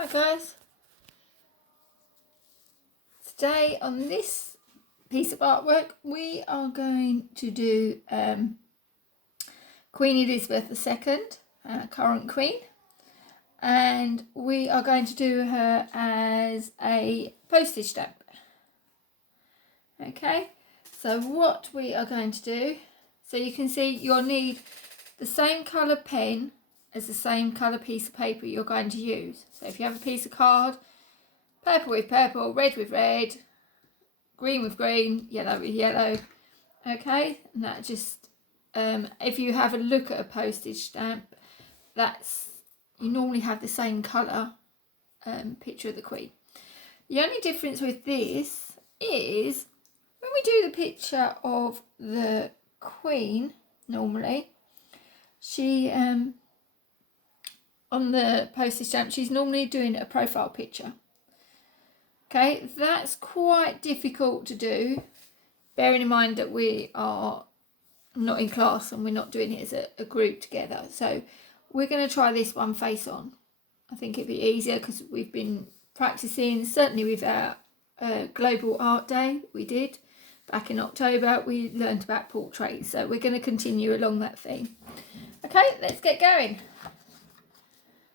Hi guys. Today on this piece of artwork we are going to do Queen Elizabeth II, current Queen, and we are going to do her as a postage stamp. Okay, so what we are going to do, so you can see you'll need the same colour pen as the same colour piece of paper you're going to use. So if you have a piece of card, purple with purple, red with red, green with green, yellow with yellow. Okay, and that just, if you have a look at a postage stamp, you normally have the same colour picture of the Queen. The only difference with this is when we do the picture of the Queen, normally, she, on the postage stamp, she's normally doing a profile picture. Okay, that's quite difficult to do, bearing in mind that we are not in class and we're not doing it as a group together. So we're going to try this one face on. I think it'd be easier because we've been practicing, certainly with our Global Art Day we did back in October, we learned about portraits. So we're going to continue along that theme. Okay, let's get going.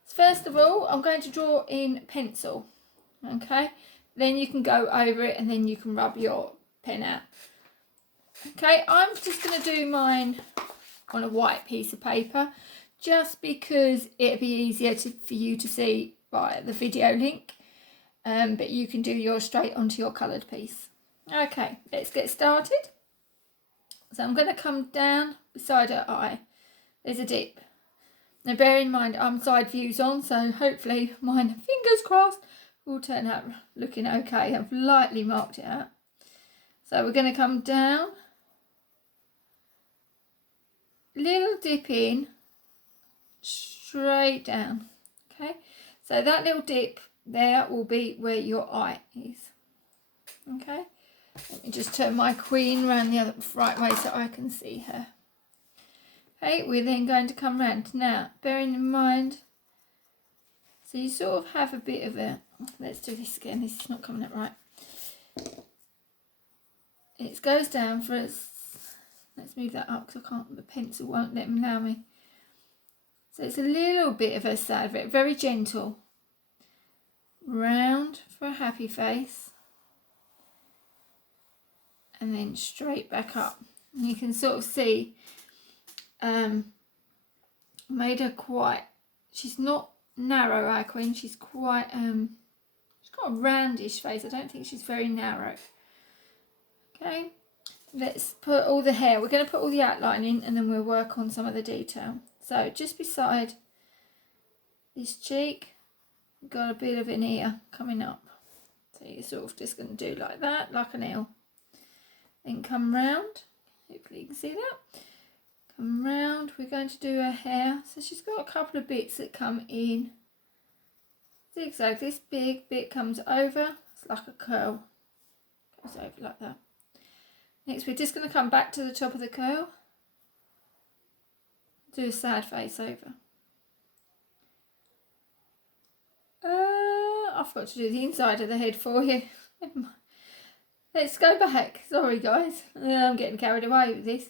First of all, I'm going to draw in pencil. Okay. Then you can go over it and then you can rub your pen out. Okay, I'm just going to do mine on a white piece of paper just because it'll be easier for you to see by the video link. But you can do yours straight onto your coloured piece. Okay, let's get started. So I'm going to come down beside her eye. There's a dip. Now bear in mind I'm side views on, so hopefully mine, fingers crossed, will turn out looking okay. I've lightly marked it out. So we're going to come down, little dip in, straight down. Okay, so that little dip there will be where your eye is. Okay, let me just turn my Queen around the other right way so I can see her. Okay, we're then going to come round. Now, bearing in mind, so you sort of have a bit of a, let's do this again, this is not coming out right. It goes down for us, let's move that up because I can't, the pencil won't let me allow me. So it's a little bit of a sad bit, very gentle. Round for a happy face. And then straight back up. And you can sort of see, made her quite, she's not narrow, our Queen, she's quite, she's got a roundish face, I don't think she's very narrow. Okay, let's put all the hair, we're going to put all the outline in and then we'll work on some of the detail. So just beside this cheek, we've got a bit of an ear coming up. So you're sort of just going to do like that, like an L. Then come round, hopefully you can see that. Come round, we're going to do her hair. So she's got a couple of bits that come in zigzag. This big bit comes over, it's like a curl, goes over like that. Next we're just going to come back to the top of the curl, do a sad face over. I forgot to do the inside of the head for you. Let's go back, sorry guys, I'm getting carried away with this.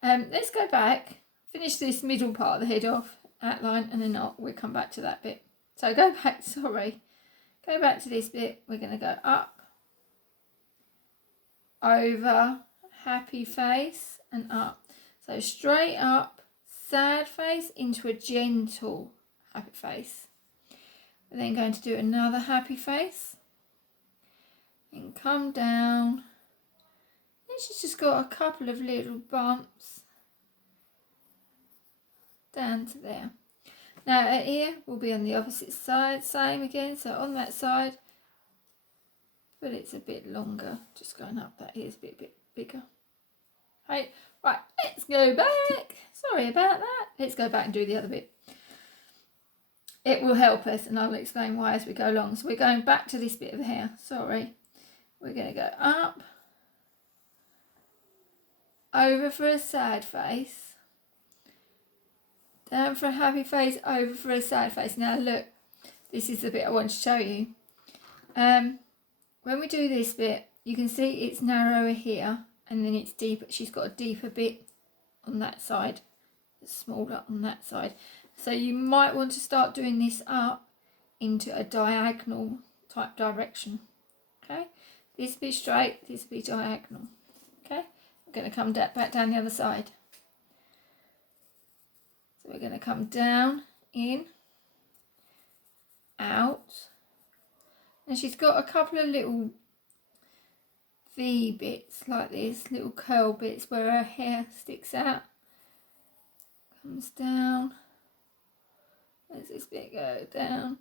Let's go back, finish this middle part of the head off, outline, and then we'll come back to that bit. So go back, sorry, go back to this bit, we're going to go up, over, happy face, and up. So straight up, sad face into a gentle happy face. We're then going to do another happy face, and come down. And she's just got a couple of little bumps down to there. Now her ear will be on the opposite side, same again, so on that side, but it's a bit longer, just going up, that ear's a bit bigger. Right, let's go back. Sorry about that. Let's go back and do the other bit. It will help us and I'll explain why as we go along. So we're going back to this bit of the hair, sorry. We're going to go up, over for a sad face, down for a happy face, over for a sad face. Now look, this is the bit I want to show you. When we do this bit, you can see it's narrower here, and then it's deeper. She's got a deeper bit on that side, smaller on that side. So you might want to start doing this up into a diagonal type direction. Okay, this be straight, this be diagonal. Okay, I'm going to come back down the other side. So we're going to come down, in, out, and she's got a couple of little V bits like this, little curl bits where her hair sticks out. Comes down. There's this bit go down.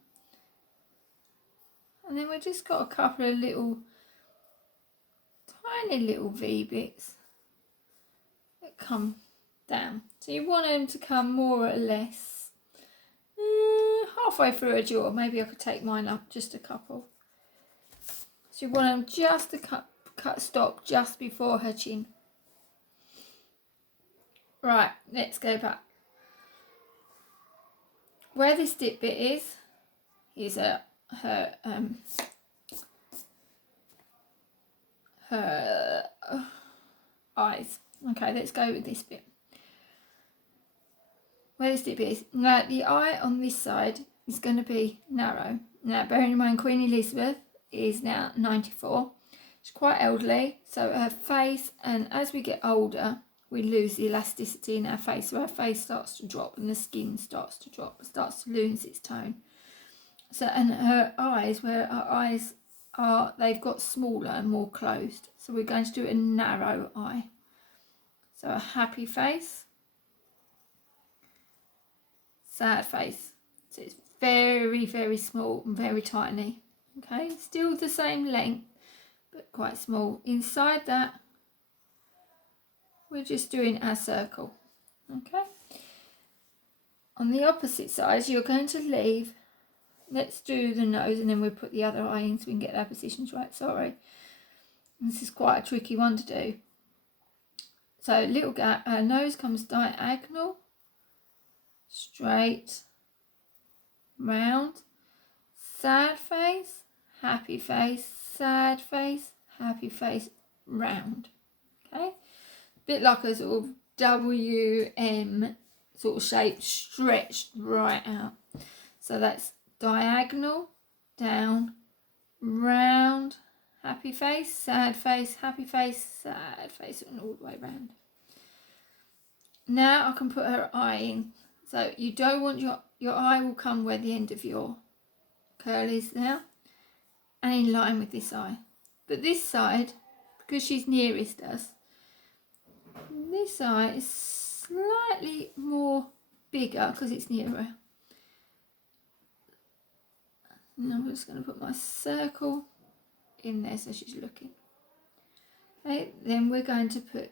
And then we've just got a couple of little, tiny little V bits that come down. So you want them to come more or less halfway through her jaw. Maybe I could take mine up just a couple. So you want them just to stop just before her chin. Right, let's go back. Where this dip bit is her eyes. Okay, let's go with this bit. Where this dip is. Now, the eye on this side is going to be narrow. Now, bearing in mind Queen Elizabeth is now 94. She's quite elderly, so her face, and as we get older, we lose the elasticity in our face, so our face starts to drop and the skin starts to drop, starts to lose its tone. So, and her eyes, where her eyes are, they've got smaller and more closed. So we're going to do a narrow eye. So a happy face, sad face. So it's very, very small and very tiny. Okay, still the same length, but quite small. Inside that, we're just doing our circle. Okay. On the opposite side, you're going to leave. Let's do the nose, and then we'll put the other eye in so we can get our positions right. Sorry. This is quite a tricky one to do. So little gap, our nose comes diagonal, straight, round, sad face, happy face, sad face, happy face, round. Okay. Bit like a sort of WM sort of shape, stretched right out. So that's diagonal, down, round, happy face, happy face, sad face, and all the way round. Now I can put her eye in. So you don't want your eye will come where the end of your curl is now, and in line with this eye. But this side, because she's nearest us, this eye is slightly more bigger because it's nearer. And I'm just going to put my circle in there so she's looking. Okay, then we're going to put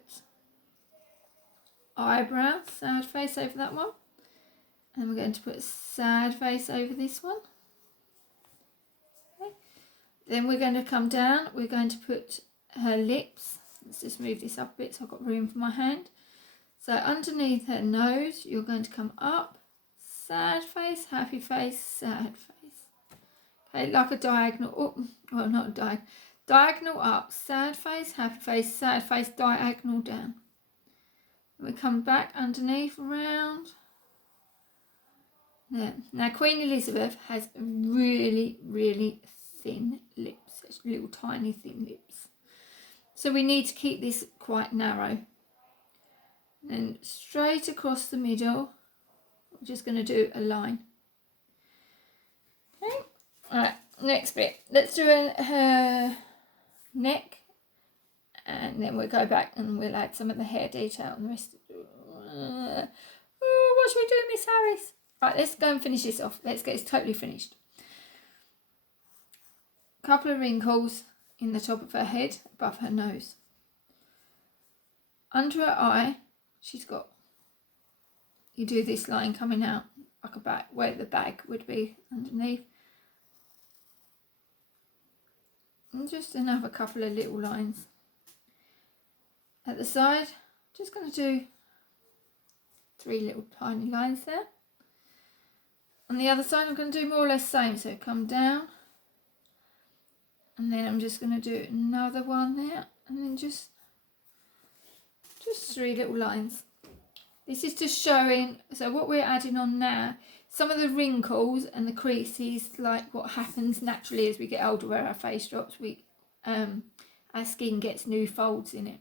eyebrow, sad face over that one. And we're going to put sad face over this one. Okay. Then we're going to come down. We're going to put her lips. Let's just move this up a bit so I've got room for my hand. So underneath her nose, you're going to come up, sad face, happy face, sad face. Okay, like a diagonal, oh, well not a diagonal, diagonal up, sad face, diagonal down. We come back underneath, round. There. Now Queen Elizabeth has really, really thin lips, little tiny thin lips. So we need to keep this quite narrow. And straight across the middle, we're just going to do a line. Okay. Alright, next bit. Let's do her neck, and then we'll go back and we'll add some of the hair detail and the rest. What should we do, Miss Harris? Right, let's go and finish this off. Let's get this totally finished. A couple of wrinkles in the top of her head, above her nose. Under her eye, she's got, you do this line coming out like a bag, where the bag would be underneath. And just another couple of little lines. At the side, just going to do 3 little tiny lines there. On the other side, I'm going to do more or less the same. So come down, and then I'm just going to do another one there, and then just 3 little lines. This is just showing, so what we're adding on now, some of the wrinkles and the creases, like what happens naturally as we get older where our face drops, our skin gets new folds in it.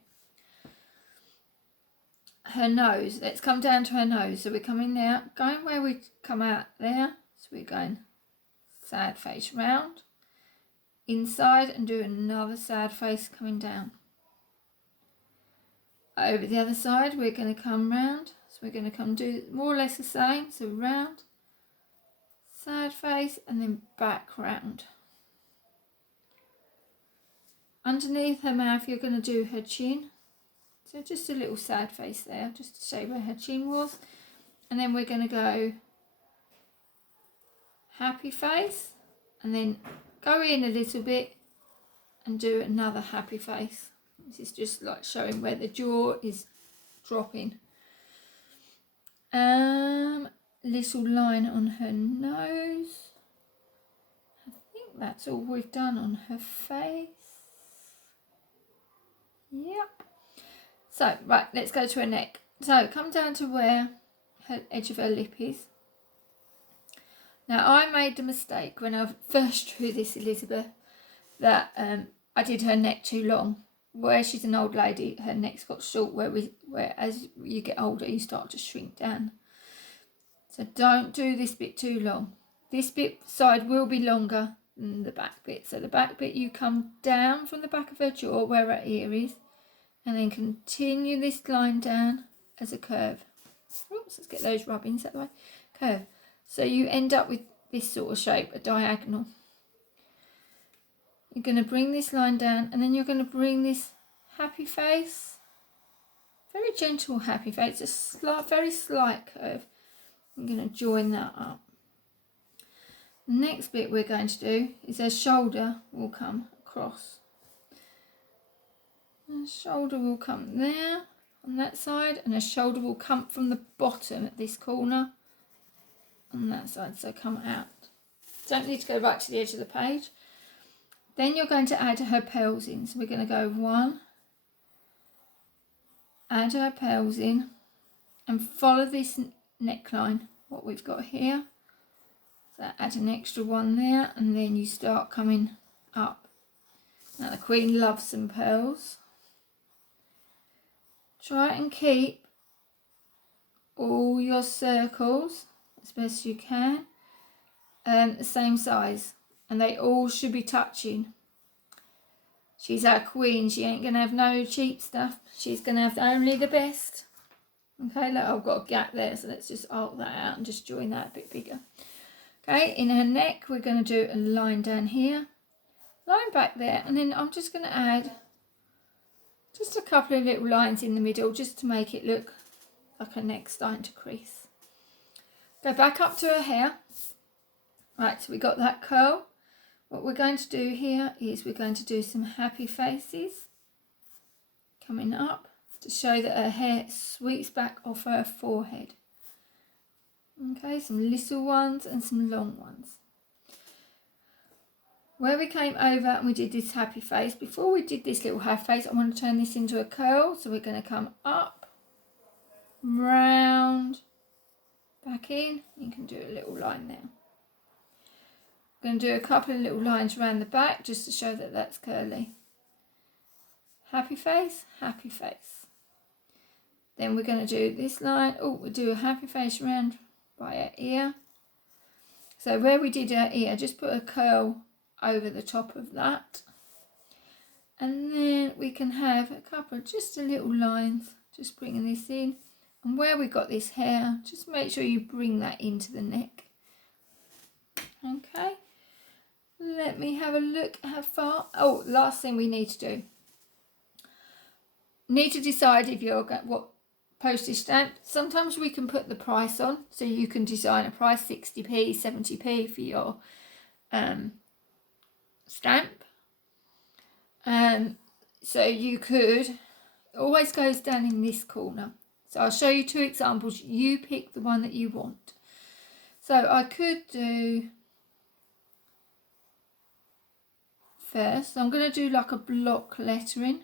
Her nose, let's come down to her nose. So we're coming there, going where we come out there. So we're going sad face round, inside, and do another sad face coming down. Over the other side, we're going to come round. So we're going to come do more or less the same. So round, sad face, and then back round. Underneath her mouth, you're going to do her chin. So just a little sad face there, just to show where her chin was. And then we're going to go happy face, and then go in a little bit and do another happy face. This is just like showing where the jaw is dropping. Little line on her nose. I think that's all we've done on her face. Yep. So, right, let's go to her neck. So, come down to where her edge of her lip is. Now, I made the mistake when I first drew this Elizabeth that I did her neck too long. Where she's an old lady, her neck's got short, where as you get older, you start to shrink down. So don't do this bit too long. This bit side will be longer than the back bit. So the back bit, you come down from the back of her jaw where her ear is, and then continue this line down as a curve. Oops, let's get those rubbings out the way. Curve. So you end up with this sort of shape, a diagonal. You're going to bring this line down, and then you're going to bring this happy face, very gentle happy face, just very slight curve. I'm going to join that up. The next bit we're going to do is her shoulder will come across. Her shoulder will come there on that side, and her shoulder will come from the bottom at this corner on that side, so come out. Don't need to go right to the edge of the page. Then you're going to add her pearls in. So we're going to go 1, add her pearls in, and follow this neckline, what we've got here. So add an extra one there, and then you start coming up. Now the Queen loves some pearls. Try and keep all your circles, as best you can, the same size. And they all should be touching. She's our queen. She ain't going to have no cheap stuff. She's going to have only the best. Okay, look, I've got a gap there. So let's just alt that out and just join that a bit bigger. Okay, in her neck, we're going to do a line down here. Line back there. And then I'm just going to add just a couple of little lines in the middle just to make it look like her neck's starting to crease. Go back up to her hair. Right, so we got that curl. What we're going to do here is we're going to do some happy faces coming up to show that her hair sweeps back off her forehead. Okay, some little ones and some long ones. Where we came over and we did this happy face, before we did this little happy face, I want to turn this into a curl. So we're going to come up, round, back in. You can do a little line there. Going to do a couple of little lines around the back just to show that that's curly. Happy face, happy face. Then we're going to do this line. Oh, we'll do a happy face around by her ear. So where we did her ear, just put a curl over the top of that. And then we can have a couple of just a little lines, just bringing this in. And where we got this hair, just make sure you bring that into the neck. Okay. Let me have a look how far. Oh, last thing we need to do. Need to decide if you're got what postage stamp. Sometimes we can put the price on, so you can design a price 60p, 70p for your stamp. So you could always goes down in this corner. So I'll show you 2 examples. You pick the one that you want. So I could do first, I'm going to do like a block lettering.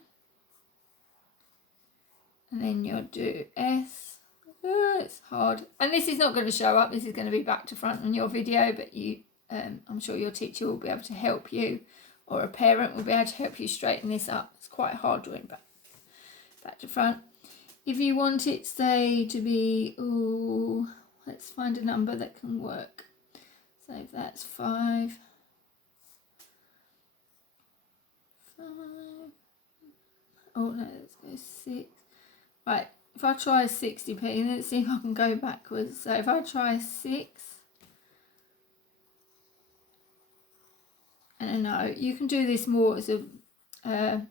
And then you'll do S. It's hard. And this is not going to show up. This is going to be back to front on your video, but I'm sure your teacher will be able to help you, or a parent will be able to help you straighten this up. It's quite hard doing back to front. If you want it, say, to be, let's find a number that can work. So if that's 5. Oh no, let's go 6. Right, if I try 60p, let's see if I can go backwards. So if I try 6, and I know you can do this more as a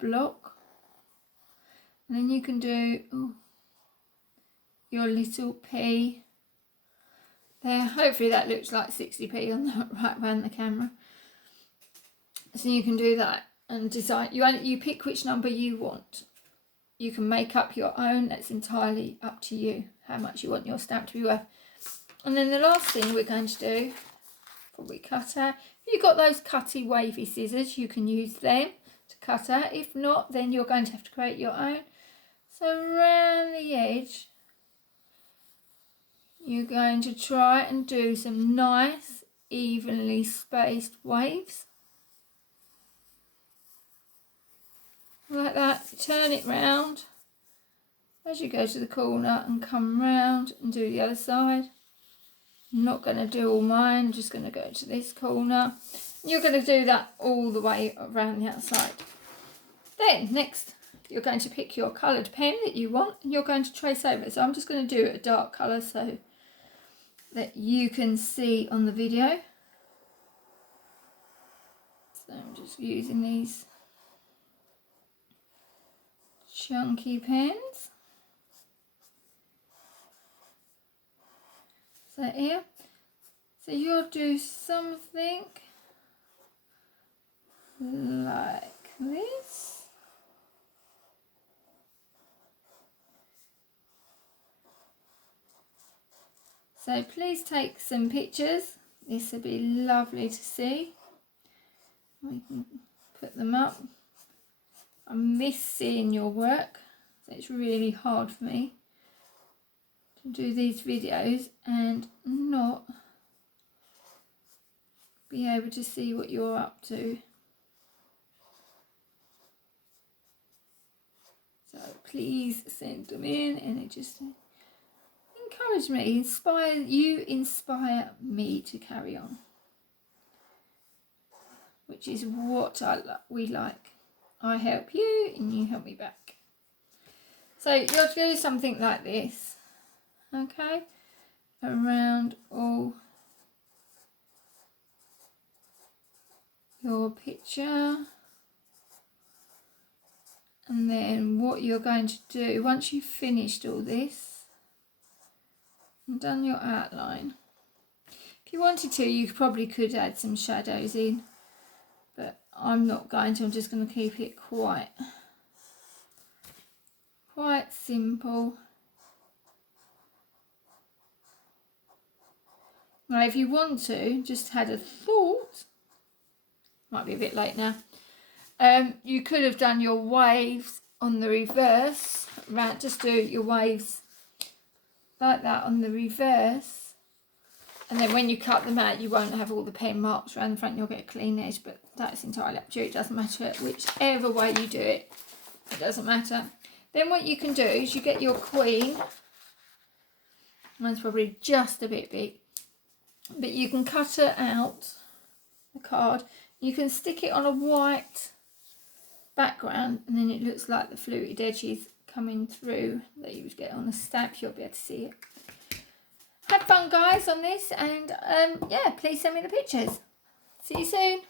block, and then you can do your little p there. Hopefully that looks like 60p on the right around the camera. So you can do that and decide. You pick which number you want. You can make up your own. That's entirely up to you how much you want your stamp to be worth. And then the last thing we're going to do, probably cut out. If you've got those cutty wavy scissors, you can use them to cut out. If not, then you're going to have to create your own. So around the edge, you're going to try and do some nice, evenly spaced waves. Like that. Turn it round as you go to the corner and come round and do the other side. I'm not going to do all mine, I'm just going to go to this corner. You're going to do that all the way around the outside. Then next you're going to pick your coloured pen that you want and you're going to trace over it. So I'm just going to do a dark colour so that you can see on the video. So I'm just using these chunky pens. So here, so you'll do something like this. So please take some pictures. This would be lovely to see. We can put them up. I miss seeing your work, so it's really hard for me to do these videos and not be able to see what you're up to. So please send them in, and it just encourage me, inspire me to carry on, which is what we like. I help you and you help me back. So you're to do something like this, okay, around all your picture. And then what you're going to do, once you've finished all this and done your outline, if you wanted to, you probably could add some shadows in, but I'm not going to. I'm just going to keep it quite simple. Now if you want to, just had a thought, might be a bit late now, you could have done your waves on the reverse, right? Just do your waves like that on the reverse, and then when you cut them out you won't have all the pen marks around the front, you'll get a clean edge, but that's entirely up to you. It doesn't matter whichever way you do it, it doesn't matter. Then what you can do is you get your queen, mine's probably just a bit big, but you can cut her out, the card, you can stick it on a white background, and then it looks like the fluted edges coming through that you would get on a stamp. You'll be able to see it. Have fun guys on this, and yeah, please send me the pictures. See you soon.